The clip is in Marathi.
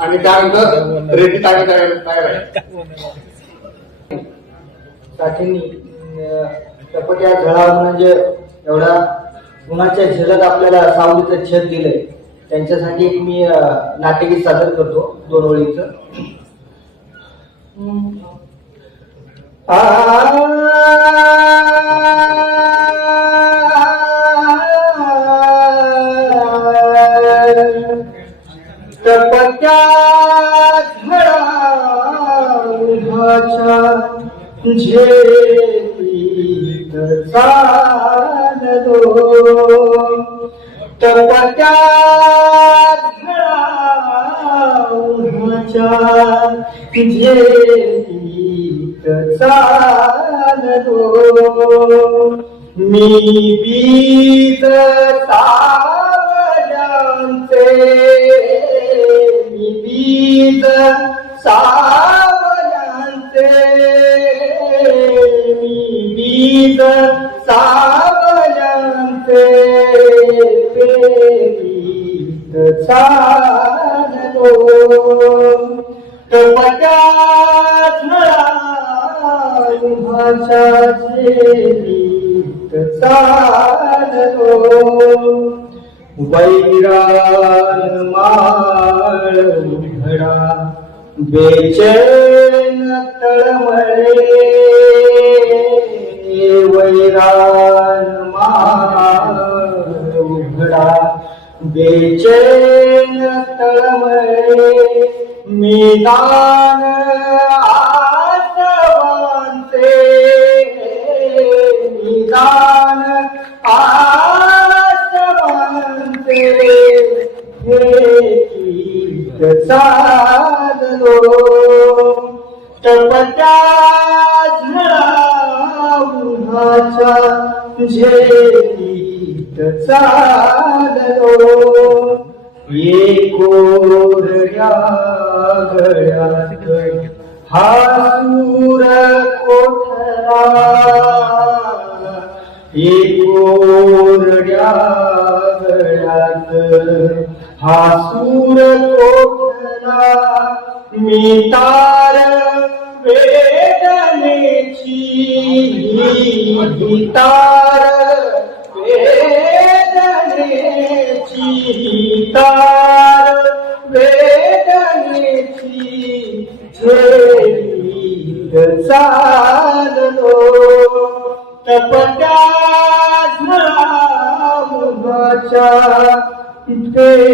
आणि त्यानंतर रेड्डी तागे तयार आहे साठींनी टपट्या झळा म्हणजे एवढा उन्हाच्या झलक आपल्याला सावलीचं छत दिलंय. त्यांच्यासाठी एक मी नाट्यगीत सादर करतो दोन ओळीचं. झेलीत चाललो टपक्या झळा उन्हाच्या झेलीत चाललो मी बीत सावल्यांचे मी बीत बीज सावल्यांचे पेरीत चाललो टपट्या झळा उन्हाच्या चाललो वैरान माळ उघडा बेचैन तळमळे मैदान आसवांचे मैदान आसवांचे हे साधलो चाललो झळा उन्हाचा झेलीत चाललो एकोरड्या गळ्यात हा सूर कोठला एकोरड्या गळ्यात हा सूर कोठला मी तार वेदनेची गीता तार वेदनेची झेलीत चाललो टपट्या झामुगाच्या